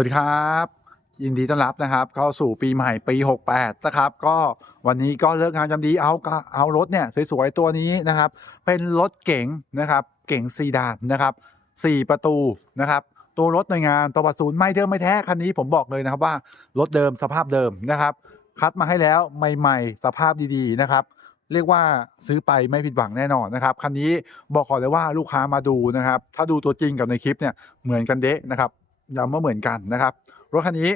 วัสดีครับ ยินดีต้อนรับนะครับ เข้าสู่ปีใหม่ปี 68 นะครับ ก็วันนี้ก็เลิกงานยามดีเอาก็เอารถเนี่ยสวยๆ ตัวนี้นะครับ เป็นรถเก๋งนะครับ เก๋งซีดานนะครับ 4 ประตูนะครับ ตัวรถหน่วยงานตัวบัตรศูนย์ไม่เดิมไม่แท้คันนี้ผมบอกเลยนะครับว่ารถเดิมสภาพเดิมนะครับ คัดมาให้แล้วใหม่ ๆ สภาพดีๆนะครับเรียกว่าซื้อไปไม่ผิดหวังแน่นอนนะครับคันนี้บอกก่อนเลยว่าลูกค้ามาดูนะครับ ถ้าดูตัวจริงกับในคลิปเนี่ยเหมือนกันเดะนะครับ ย้ำว่าเหมือนกันนะครับ รถคันนี้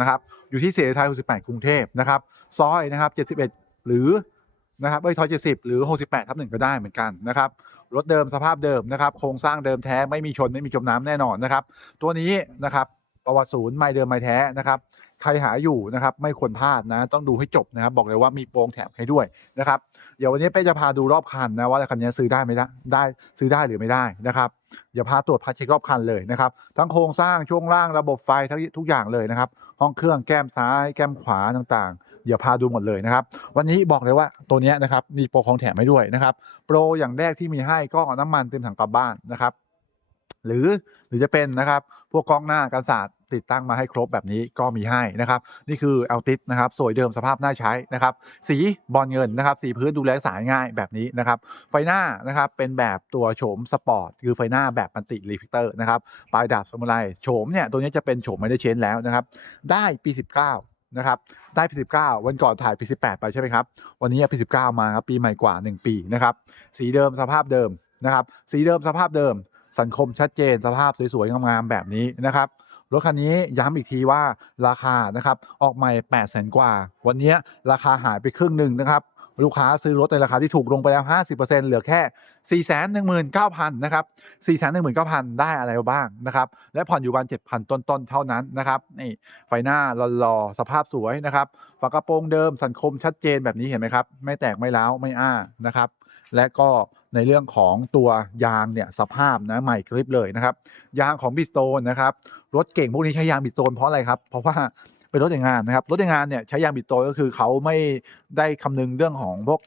นะครับ อยู่ที่เสรีไทย68 กรุงเทพนะครับซอยนะครับ71 หรือนะครับเอ้ยซอย70 หรือ 68ทับหนึ่งก็ได้เหมือนกันนะครับรถเดิมสภาพเดิมนะครับ โครงสร้างเดิมแท้ไม่มีชนไม่มีจมน้ำแน่นอนนะครับ ตัวนี้นะครับประวัติศูนย์ไม่เดิมไม่แท้นะครับ ใครหาอยู่นะครับ ไม่ควรพลาดนะ ต้องดูให้จบนะครับ บอกเลยว่ามีโปรงแถมให้ด้วยนะครับ เดี๋ยววันนี้เป้จะพาดูรอบคันนะว่าคันนี้ซื้อได้ไม่ได้ได้ซื้อได้หรือไม่ได้นะครับเดี๋ยวพาตรวจพาเช็ครอบคันเลยนะครับ ทั้งโครงสร้างช่วงล่างระบบไฟทั้งทุกอย่างเลยนะครับ ห้องเครื่องแก้มซ้าย แก้มขวาต่างๆ เดี๋ยวพาดูหมดเลยนะครับ วันนี้บอกเลยว่าตัวนี้นะครับมีโปรของแถมให้ด้วยนะครับ โปรอย่างแรกที่มีให้ก็น้ำมันเต็มถังกลับบ้านนะครับ หรือหรือจะเป็นนะครับ พวกกล้องหน้ากันศาสตร์ ติดตั้งมาให้ครบแบบนี้ก็มีให้นะครับนี่คือ a l t i s นะครับสวยเดิมสภาพน่าใช้นะครับสีบอลเงินนะครับสีพื้นดูแลสายง่ายแบบนี้นะครับไฟหน้านะครับเป็นแบบตัวโฉมสปอร์ตคือไฟหน้าแบบมันติรีฟิกเตอร์นะครับปลายดาบสมุไรโฉมเนี่ยตัวนี้จะเป็นโฉมไม่ได้เชนแล้วนะครับได้ปี 19นะครับได้ปี19วันก่อนถ่ายปี18ไปใช่ไหมครับ วันนี้ปี19มาครับปีใหม่กว่า1ปีนะครับสีเดิมสภาพเดิมนะครับ สีเดิมสภาพเดิม สังคมชัดเจนสภาพสวยๆงามๆแบบนี้นะครับ รถคันนี้ย้ำอีกทีว่าราคานะครับออกใหม่8 0 0 0 0กว่า วันนี้ราคาหายไปครึ่งหนึ่งนะครับลูกค้าซื้อรถในราคาที่ถูกลงไปแล้ว 50%เหลือแค่ 419,000นะครับ419,000 ได้อะไรบ้างนะครับ และผ่อนอยู่วัน 7,000 ต้น ๆ เท่านั้นนะครับนี่ไฟหน้าหล่อๆสภาพสวยนะครับฝากระโปรงเดิมสันคมชัดเจนแบบนี้เห็นไหมครับ ไม่แตกไม่ร้าวไม่อ้านะครับ และก็ ในเรื่องของตัวยางเนี่ยสภาพนะใหม่กริบเลยนะครับ ยางของบิสโตนนะครับรถเก่งพวกนี้ใช้ยางบิสโตนเพราะอะไรครับ เพราะว่าเป็นรถในงานนะครับรถในงานเนี่ยใช้ยางบิสโตนก็คือเขาไม่ได้คำนึงเรื่องของพวก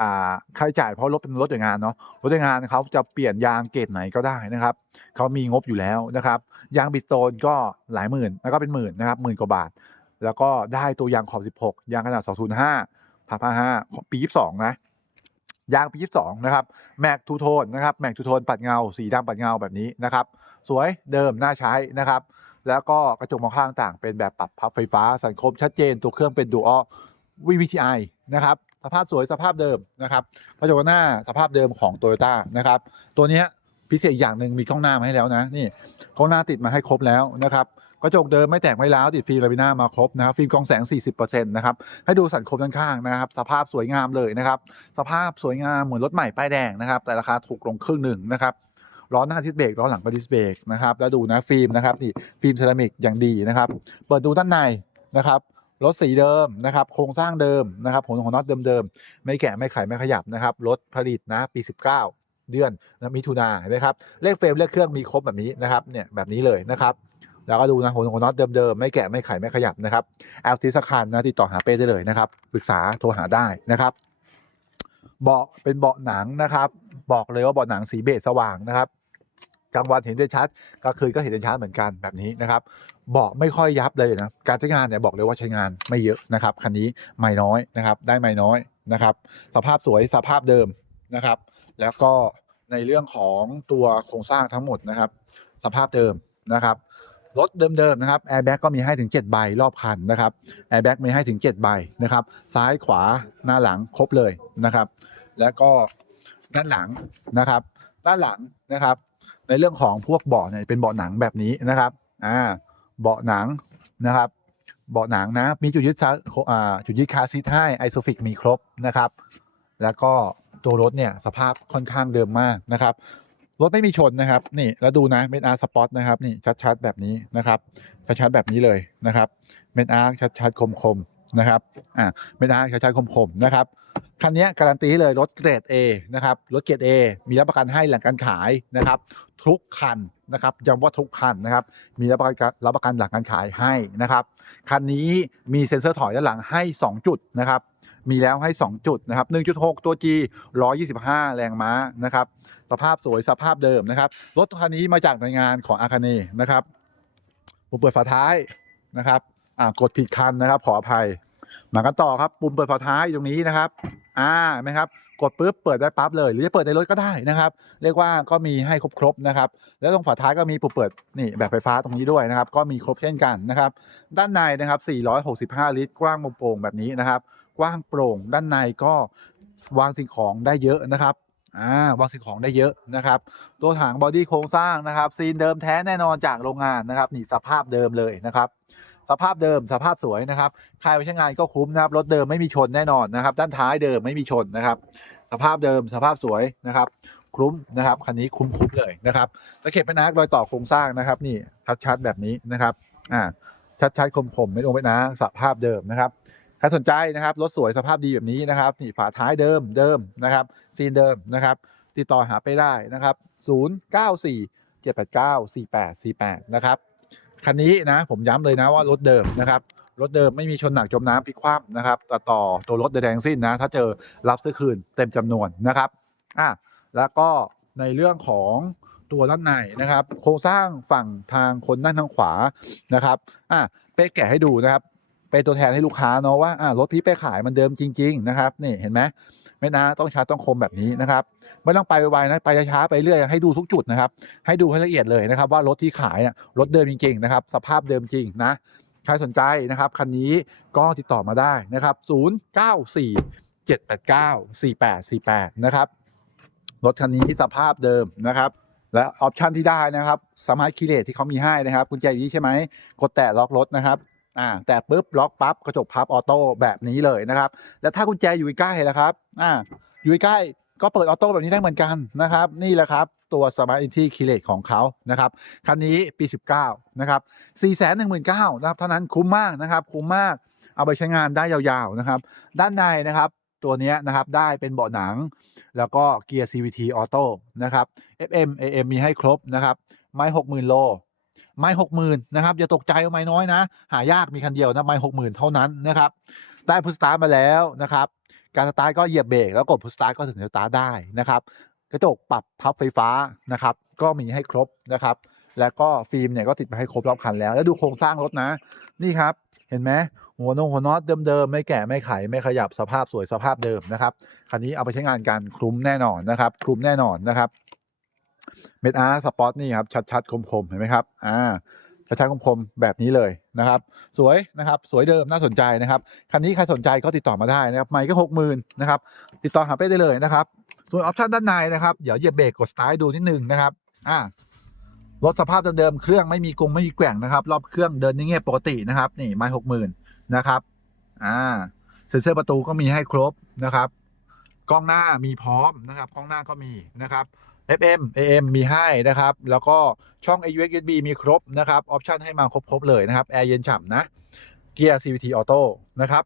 อ่าค่าใช้จ่ายเพราะรถเป็นรถในงานเนาะรถในงานเขาจะเปลี่ยนยางเกรดไหนก็ได้นะครับเขามีงบอยู่แล้วนะครับยางบิสโตนก็หลายหมื่นแล้วก็เป็นหมื่นนะครับหมื่นกว่าบาท แล้วก็ได้ตัวยางขอบ 16 ยางขนาด 205ผ่าห้าปี 22 นะ ยางปี22นะครับแม็กทูโทนนะครับแม็กทูโทนปัดเงา สีดำปัดเงาแบบนี้นะครับ สวยเดิมน่าใช้นะครับ แล้วก็กระจกมองข้างต่างเป็นแบบปรับพับไฟฟ้าสังคมชัดเจนตัวเครื่องเป็นดูอัล VVTi นะครับสภาพสวยสภาพเดิมนะครับกระจกหน้าสภาพเดิมของ t o y ยต้นะครับ ตัวนี้พิเศษอย่างหนึ่งมีกล้องหน้ามาให้แล้วนะนี่กล้องหน้าติดมาให้ครบแล้วนะครับ กระจกเดิมไม่แตกไม่ร้าวติดฟิล์มลามิน่ามาครบนะครับฟิล์มกองแสง 40%นะครับให้ดูสันคมด้านข้างนะครับ สภาพสวยงามเลยนะครับ สภาพสวยงามเหมือนรถใหม่ป้ายแดงนะครับ แต่ราคาถูกลงครึ่งหนึ่งนะครับล้อหน้าดิสเบรกล้อหลังก็ดิสเบรกนะครับแล้วดูนะฟิล์มนะครับนี่ฟิล์มเซรามิกอย่างดีนะครับเปิดดูด้านในนะครับรถสีเดิมนะครับโครงสร้างเดิมนะครับผลของน็อตเดิมๆไม่แกะไม่ไขไม่ขยับนะครับรถผลิตนะปี 19 เดือนมิถุนาเห็นไหมครับเลขเฟรมเลขเครื่องมีครบแบบนี้นะครับเนี่ยแบบนี้เลยนะครับ แล้วก็ดูนะผลของน็อตเดิมๆไม่แกะไม่ไขไม่ขยับนะครับแอลติสคันนะติดต่อหาเป้ได้เลยนะครับปรึกษาโทรหาได้นะครับเบาะเป็นเบาะหนังนะครับ บอกเลยว่าเบาะหนังสีเบจสว่างนะครับกลางวันเห็นได้ชัดกลางคืนก็เห็นได้ชัดเหมือนกันแบบนี้นะครับเบาะไม่ค่อยยับเลยนะการใช้งานเนี่ยบอกเลยว่าใช้งานไม่เยอะนะครับคันนี้ไม่น้อยนะครับได้ไม่น้อยนะครับ สภาพสวยสภาพเดิมนะครับ แล้วก็ในเรื่องของตัวโครงสร้างทั้งหมดนะครับ สภาพเดิมนะครับ รถเดิมๆนะครับแอร์แบ็กก็มีให้ถึง 7 ใบรอบคันนะครับแอร์แบ็กมีให้ถึง 7 ใบนะครับ ซ้ายขวาหน้าหลังครบเลยนะครับ แล้วก็ด้านหลังนะครับ ด้านหลังนะครับ ในเรื่องของพวกเบาะเนี่ยเป็นเบาะหนังแบบนี้นะครับอ่าเบาะหนังนะครับเบาะหนังนะมีจุดยึดซาอ่าจุดยึดคาร์ซีทให้ไอโซฟิกมีครบนะครับ แล้วก็ตัวรถเนี่ยสภาพค่อนข้างเดิมมากนะครับ รถไม่มีชนนะครับ นี่แล้วดูนะเมนอาร์สปอตนะครับนี่ชัดๆแบบนี้นะครับชัดๆแบบนี้เลยนะครับเมนอาร์ชัดๆคมๆนะครับอ่าเมนอาร์ชัดๆคมๆนะครับคันนี้การันตีเลยรถเกรด A นะครับรถเกรด A มีรับประกันให้หลังการขายนะครับทุกคันนะครับย้ำว่าทุกคันนะครับมีรับประกันรับประกันหลังการขายให้นะครับคันนี้มีเซ็นเซอร์ถอยด้านหลังให้ 2 จุดนะครับมีแล้วให้ 2 จุดนะครับ1.6 ตัว G 125 แรงม้านะครับ สภาพสวยสภาพเดิมนะครับ รถคันนี้มาจากหน่วยงานของอาคาเนนะครับปุ่มเปิดฝาท้ายนะครับอ่ากดผิดคันนะครับ ขออภัยมากันต่อครับปุ่มเปิดฝาท้ายตรงนี้นะครับ อ่าไหมครับ กดปุ๊บเปิดได้ปั๊บเลย หรือจะเปิดในรถก็ได้นะครับ เรียกว่าก็มีให้ครบๆนะครับ แล้วตรงฝาท้ายก็มีปุ่มเปิดนี่แบบไฟฟ้าตรงนี้ด้วยนะครับ ก็มีครบเช่นกันนะครับ ด้านในนะครับ 465 ลิตร กว้างโปร่งแบบนี้นะครับ กว้างโปร่ง ด้านในก็วางสิ่งของได้เยอะนะครับ อ่าวางสิ่งของได้เยอะนะครับ ตัวถังบอดี้โครงสร้างนะครับ ซีนเดิมแท้แน่นอนจากโรงงานนะครับนี่สภาพเดิมเลยนะครับสภาพเดิมสภาพสวยนะครับใครไปใช้งานก็คุ้มนะครับรถเดิมไม่มีชนแน่นอนนะครับ ด้านท้ายเดิมไม่มีชนนะครับ สภาพเดิมสภาพสวยนะครับคุ้มนะครับคันนี้คุ้มคุ้มเลยนะครับตะเข็บเป็นนักรอยต่อโครงสร้างนะครับ นี่ชัดๆแบบนี้นะครับอ่าชัดๆคมๆไม่ลงไปนะสภาพเดิมนะครับ รสนใจนะครับรถสวยสภาพดีแบบนี้นะครับนี่ฝาท้ายเดิมเดิมนะครับซีนเดิมนะครับติดต่อหาไปได้นะครับ 0 9 4 7 8 9 4 8 4 8 นะครับคันนี้นะผมย้ำเลยนะว่ารถเดิมนะครับรถเดิมไม่มีชนหนักจมน้ำพลิกคว่ำนะครับต่อต่อตัวรถใดงสิ้นนะ ถ้าเจอรับซื้อคืนเต็มจำนวนนะครับอะแล้วก็ในเรื่องของตัวด้านในนะครับ โครงสร้างฝั่งทางคนนั่งทางขวานะครับอะเป๊ะแกะให้ดูนะครับ เป็นตัวแทนให้ลูกค้าเนาะว่าอ่ารถพี่เป้ขายมันเดิมจริง ๆ นะครับนี่เห็นไหมไม่นะต้องชัดต้องคมแบบนี้นะครับ ไม่ต้องไปไวๆนะไปช้าๆไปเรื่อยให้ดูทุกจุดนะครับ ให้ดูให้ละเอียดเลยนะครับ ว่ารถที่ขายเนี่ยรถเดิมจริง ๆ นะครับ สภาพเดิมจริงนะใครสนใจนะครับคันนี้ก็ติดต่อมาได้นะครับ 0 9 4 7 8 9 4 8 4 8 นะครับ รถคันนี้สภาพเดิมนะครับ และออปชันที่ได้นะครับสามาร์ทคีเลทที่เขามีให้นะครับกุญแจอยู่นี่ใช่ไหมกดแตะล็อกรถนะครับ อ่าแตะปุ๊บล็อกปั๊บกระจกพับออโต้แบบนี้เลยนะครับ แล้วถ้ากุญแจอยู่ใกล้ๆล่ะครับอ่าอยู่ใกล้ก็เปิดออโต้แบบนี้ได้เหมือนกันนะครับ นี่แหละครับตัว Smart Entry k e y l e t ของเขานะครับ คันนี้ปี 19 นะครับ 4 1 9 0 0 0นะครับเท่านั้นคุ้มมากนะครับ คุ้มมากเอาไปใช้งานได้ยาวๆนะครับ ด้านในนะครับตัวนี้นะครับได้เป็นเบาะหนัง แล้วก็เกียร์ CVT ออโต้นะครับ FM AM มีให้ครบนะครับ ไม้ 60,000 โล ไม้60,000นนะครับอย่าตกใจว่าไม้น้อยนะ หายากมีคันเดียวนะไม้60,000เท่านั้นนะครับได้พุชสตาร์มาแล้วนะครับการสตาร์ก็เหยียบเบรกแล้วกดพุชสตาร์ก็ถึงจะสตาร์ได้นะครับกระจกปรับพับไฟฟ้านะครับก็มีให้ครบนะครับแล้วก็ฟิล์มเนี่ยก็ติดมาให้ครบรอบคันแล้ว แล้วดูโครงสร้างรถนะ นี่ครับเห็นไหมหัวนงหัวน็อตเดิมๆไม่แก่ไม่ไขไม่ขยับสภาพสวยสภาพเดิมนะครับคันนี้เอาไปใช้งานกันคลุ้มแน่นอนนะครับคลุ้มแน่นอนนะครับ เมดอาร์สปอร์ตนี่ครับชัดๆคมๆเห็นไหมครับอ่าชัดๆคมๆแบบนี้เลยนะครับ สวยนะครับ สวยเดิมน่าสนใจนะครับคันนี้ใครสนใจก็ติดต่อมาได้นะครับไม่ก็หกหมื่นนะครับ ติดต่อหาเป้ได้เลยนะครับ ส่วนออปชันด้านในนะครับเดี๋ยวเหยียบเบรกกดสตาร์ดูนิดนึงนะครับอ่ารถสภาพเดิมๆเครื่องไม่มีกงไม่มีแกว่งนะครับ รอบเครื่องเดินเงียบปกตินะครับ นี่ไม่หกหมื่นนะครับอ่าเซ็นเซอร์ประตูก็มีให้ครบนะครับ กล้องหน้ามีพร้อมนะครับ กล้องหน้าก็มีนะครับ FM AM มีให้นะครับ แล้วก็ช่อง AUX USB มีครบนะครับ ออปชันให้มาครบๆเลยนะครับแอร์เย็นฉ่ำนะ เกียร์ CVT Auto นะครับ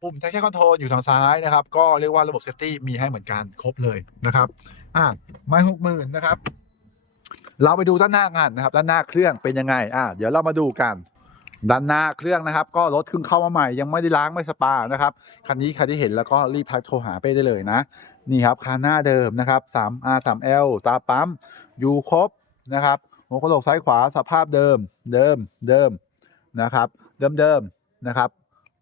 ปุ่ม traction control อยู่ทางซ้ายนะครับ ก็เรียกว่าระบบ safety มีให้เหมือนกันครบเลยนะครับ อ่าไม่หกหมื่นนะครับ เราไปดูด้านหน้ากันนะครับ ด้านหน้าเครื่องเป็นยังไง อ่าเดี๋ยวเรามาดูกันด้านหน้าเครื่องนะครับ ก็รถเพิ่งเข้ามาใหม่ยังไม่ได้ล้างไม่สปานะครับคันนี้ใครที่เห็นแล้วก็รีบทักโทรหาไปได้เลยนะ นี่ครับคันหน้าเดิมนะครับ 3R 3L ตาปั๊มอยู่ครบนะครับหัวกระโหลกซ้ายขวาสภาพเดิมเดิมเดิมนะครับ เดิมเดิมนะครับ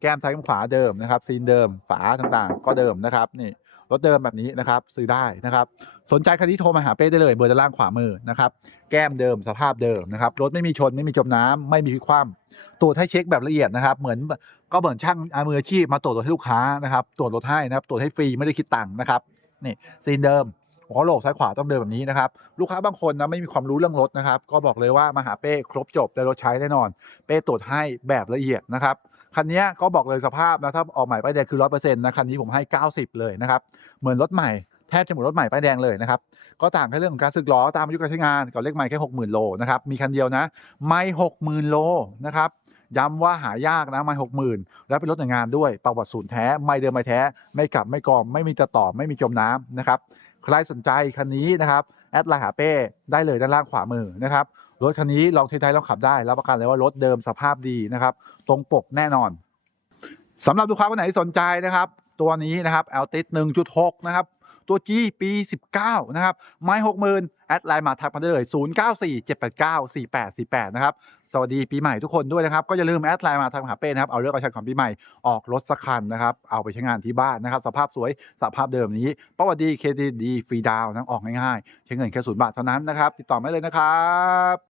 แก้มซ้ายแก้มขวาเดิมนะครับ ซีนเดิมฝาต่างๆ ก็เดิมนะครับนี่รถเดิมแบบนี้นะครับ ซื้อได้นะครับ สนใจคันนี้โทรมาหาเป้ได้เลยเบอร์ด้านล่างขวามือนะครับ แก้มเดิมสภาพเดิมนะครับรถไม่มีชนไม่มีจมน้ำไม่มีพลิกคว่ำตรวจให้เช็คแบบละเอียดนะครับ เหมือนก็เหมือนช่างมืออาชีพมาตรวจรถให้ลูกค้านะครับตรวจรถให้นะครับตรวจให้ฟรีไม่ได้คิดตังค์นะครับนี่ซีนเดิมหัวโหลกซ้ายขวาต้องเดินแบบนี้นะครับลูกค้าบางคนนะไม่มีความรู้เรื่องรถนะครับ ก็บอกเลยว่ามาหาเป้ครบจบได้รถใช้แน่นอน เป้ตรวจให้แบบละเอียดนะครับคันนี้ก็บอกเลยสภาพนะถ้าออกใหม่ป้ายแดงคือร้อยเปอร์เซ็นต์นะคันนี้ผมให้เก้าสิบเลยนะครับ เหมือนรถใหม่ แทบจะหมือนรถใหม่ป้ายแดงเลยนะครับ ก็ต่างแค่เรื่องของการสึกล้อตามอายุการใช้งานกับเลขไมล์แค่หกหมื่นโลนะครับ มีคันเดียวนะ ไม่หกหมื่นโลนะครับย้ำว่าหายากนะไม่หกหมื่นแล้วเป็นรถหน่วยงานด้วยประวัติศูนย์แท้ไม่เดิมไม่แท้ ไม่กลับไม่กรอมไม่มีจะต่อไม่มีจมน้ำนะครับใครสนใจคันนี้นะครับแอดไลน์หาเป้ได้เลยด้านล่างขวามือนะครับรถคันนี้ลองเทสไทยลองขับได้รับประกันเลยว่ารถเดิมสภาพดีนะครับตรงปกแน่นอนสำหรับลูกค้าคนไหนสนใจนะครับ ตัวนี้นะครับ l t i s 1.6 นะครับ ตัว G ปี 19 นะครับ ไม้60,000 แอดไลน์มาทักมาได้เลย 0947894848 นะครับ สวัสดีปีใหม่ทุกคนด้วยนะครับ ก็อย่าลืมแอดไลน์มาทางหาเป้นะครับ เอาเรื่องประชันของปีใหม่ออกรถสักคันนะครับ เอาไปใช้งานที่บ้านนะครับ สภาพสวยสภาพเดิมนี้ประวัติดีเคดีฟรีดาวน์นะออกง่ายๆ ใช้เงินแค่ศูนย์บาทเท่านั้นนะครับ ติดต่อม่เลยนะครับ